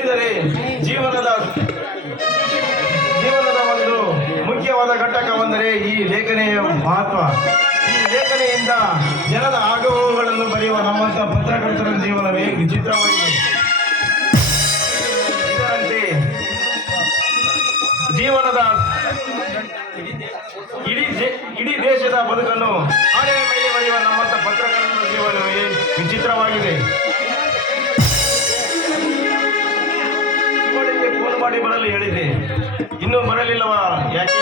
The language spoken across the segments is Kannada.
ನೋಡಿದರೆ ಜೀವನದ ಒಂದು ಮುಖ್ಯವಾದ ಘಟಕವೆಂದರೆ ಈ ಲೇಖನೆಯ ಮಹತ್ವ. ಈ ಲೇಖನೆಯಿಂದ ಜನರ ಆಗಮನಗಳನ್ನು ಬರೆಯುವ ನಮ್ಮಂತ ಪತ್ರಕರ್ತರ ಜೀವನವೇ ವಿಚಿತ್ರವಾಗಿದೆ. ಇದರಂತೆ ಜೀವನದ ಇಡೀ ದೇಶದ ಬದುಕನ್ನು ಆನೆಯ ಮೇಲೆ ಬರೆಯುವ ನಮ್ಮಂತ ಪತ್ರಕರ್ತರ ಜೀವನವೇ ವಿಚಿತ್ರವಾಗಿದೆ. ಫೋನ್ ಮಾಡಿ ಬರಲು ಹೇಳಿದೆ, ಇನ್ನೂ ಬರಲಿಲ್ಲವಾ? ಯಾಕೆ?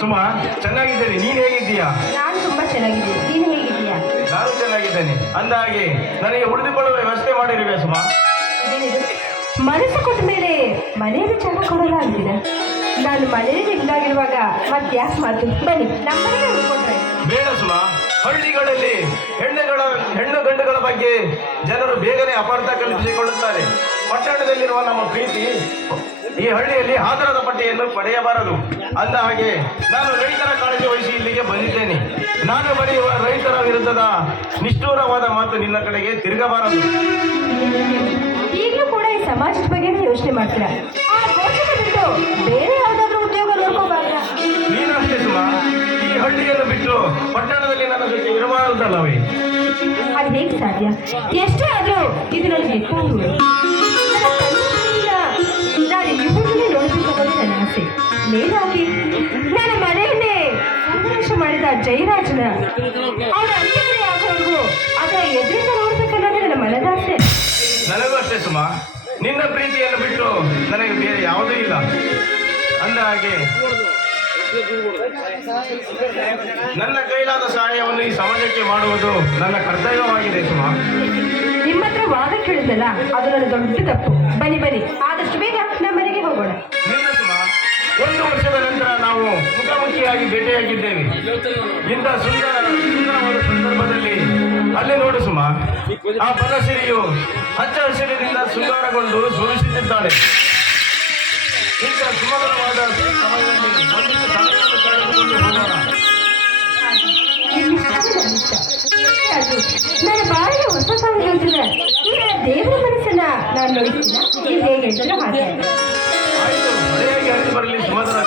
ಸುಮಾ, ಚೆನ್ನಾಗಿದ್ದೇನೆ. ನೀನು ಹೇಗಿದ್ದೀಯಾ? ನಾನು ತುಂಬಾ ಚೆನ್ನಾಗಿದ್ದೀನಿ. ನೀನು ಹೇಗಿದ್ದೀಯಾ? ನಾನು ಚೆನ್ನಾಗಿದ್ದೇನೆ. ಅಂದ ಹಾಗೆ ನನಗೆ ಉಳಿದುಕೊಳ್ಳುವ ವ್ಯವಸ್ಥೆ ಮಾಡಿರುವೆ ಸುಮಾ. ಮನಸ್ಸು ಕೊಟ್ಟ ಮೇಲೆ ಮನೆಯಲ್ಲಿ ಚೆನ್ನಾಗಿ ಕೊಡಲ್ಲ ಅಂತಿದೆ. ನಾನು ಮನೆಯಲ್ಲಿ ನಿಮ್ದಾಗಿರುವಾಗ ಮತ್ತೆ ಯಾಕೆ ಮಾತು? ಬನ್ನಿ, ನಮ್ಮ ಮನೆಗೆ ಉಳ್ಕೊಂಡ್ರೆ. ಬೇಡ ಸುಮಾ. ಹಳ್ಳಿಗಳಲ್ಲಿ ಹೆಣ್ಣು ಗಂಡುಗಳ ಬಗ್ಗೆ ಜನರು ಬೇಗನೆ ಅಪಾರ್ಥ ಕಲ್ಪಿಸಿಕೊಳ್ಳುತ್ತಾರೆ. ಪಟ್ಟಣದಲ್ಲಿರುವ ನಮ್ಮ ಪ್ರೀತಿ ಈ ಹಳ್ಳಿಯಲ್ಲಿ ಆಧಾರದ ಪಟ್ಟಿಯನ್ನು ಪಡೆಯಬಾರದು. ಅಂದ ಹಾಗೆ ನಾನು ರೈತರ ಕಾಳಜಿ ವಹಿಸಿ ಇಲ್ಲಿಗೆ ಬಂದಿದ್ದೇನೆ. ನಾನು ಬರೆಯುವ ರೈತರ ವಿರುದ್ಧದ ನಿಷ್ಠೂರವಾದ ಮಾತು ನಿನ್ನ ಕಡೆಗೆ ತಿರುಗಬಾರದು. ಈಗಲೂ ಕೂಡ ಈ ಸಮಾಜದ ಬಗ್ಗೆನೇ ಯೋಚನೆ ಮಾಡ್ತೀರಾ? ಆ ಯೋಚನೆ ಬಿಟ್ಟು ಬೇರೆ ಯಾವ್ದಾದ್ರು ಉದ್ಯೋಗ ನೋಡ್ಕೋಬಾರ್ದ? ನೀನಷ್ಟೇ ಸುಮಾ. ಈ ಹಳ್ಳಿಯನ್ನು ಬಿಟ್ಟು ಪಟ್ಟಣದಲ್ಲಿ ನನ್ನ ಜೊತೆ ಇರಬಾರದಲ್ಲವೇ? ಅದು ಹೇಗೆ ಸಾಧ್ಯ? ಎಷ್ಟೇ ಆದ್ರೂ ಇದು ನನಗೆ ಎಕ್ಕಾಗುವುದು. ನಾನು ಇಬ್ಬರನ್ನೇ ನೋಡಬೇಕನ್ನೋದು ನನ್ನ ಆಸೆ. ಮೇಲಾಗಿ ನನ್ನ ಮನೆಯನ್ನೇ ಸಂಘರ್ಷ ಮಾಡಿದ ಜಯರಾಜನ ಅವರ ಅಂತ್ಯಕ್ರಿಯೆ ಆಗೋವರೆಗೂ ಅದರ ಎದುರಿಂದ ನೋಡ್ಬೇಕನ್ನೋದು ನನ್ನ ಮನದಾಸೆ. ನನಗೂ ಅಷ್ಟೇ ಸುಮಾ. ನಿನ್ನ ಪ್ರೀತಿಯನ್ನು ಬಿಟ್ಟು ನನಗೆ ಬೇರೆ ಯಾವುದೂ ಇಲ್ಲ. ಅಂದ ಹಾಗೆ ನನ್ನ ಕೈಲಾದ ಸಹಾಯವನ್ನು ಈ ಸಮಾಜಕ್ಕೆ ಮಾಡುವುದು ನನ್ನ ಕರ್ತವ್ಯವಾಗಿದೆ ಸುಮಾ. ನಿಮ್ಮ ಹತ್ರ ವಾದ ಕೇಳಿದ್ನಲ್ಲ, ಅದು ನನ್ನ ದೊಡ್ಡ ತಪ್ಪು. ಬನ್ನಿ ಬನ್ನಿ, ಆದಷ್ಟು ಬೇಗ ನಮ್ಮ ಮನೆಗೆ ಹೋಗೋಣ. ನಿನ್ನ ಸುಮಾ, 1 ವರ್ಷದ ನಂತರ ನಾವು ಮುಖಾಮುಖಿಯಾಗಿ ಭೇಟಿಯಾಗಿದ್ದೇವೆ. ಇಂಥ ಸುಂದರವಾದ ಸಂದರ್ಭದಲ್ಲಿ ಅಲ್ಲಿ ನೋಡು ಸುಮಾ, ಆ ಬನಸಿರಿಯು ಹಚ್ಚ ಹಸಿರಿನಿಂದ ಶೃಂಗಾರಗೊಂಡು ಶೋಭಿಸುತ್ತಿದ್ದಾಳೆ. ಇಂಥ ಸುಮಧುರವಾದ ಸಮಯದಲ್ಲಿ ಒಂದಿಷ್ಟು ಸಮಯವನ್ನು ಕಳೆದುಕೊಂಡು ಹೋಗೋಣ. ನನ್ನ ಬಾಳಿಗೆ ಹೊಸ ಸಾಂಗ್ ಹೇಳ್ತಿದ್ರೆ ಈಗ ದೇವರ ಮನಸ್ಸನ್ನ ನಾನು ನೋಡ್ತೀನ. ನೀವು ಹೇಗೆ ಹೇಳ್ತಾರೋ ಹಾಗೆ ಆಯ್ತು, ಮಳೆಯಾಗಿ ಹರಿದು ಬರಲಿ ಸುಮಧುರ.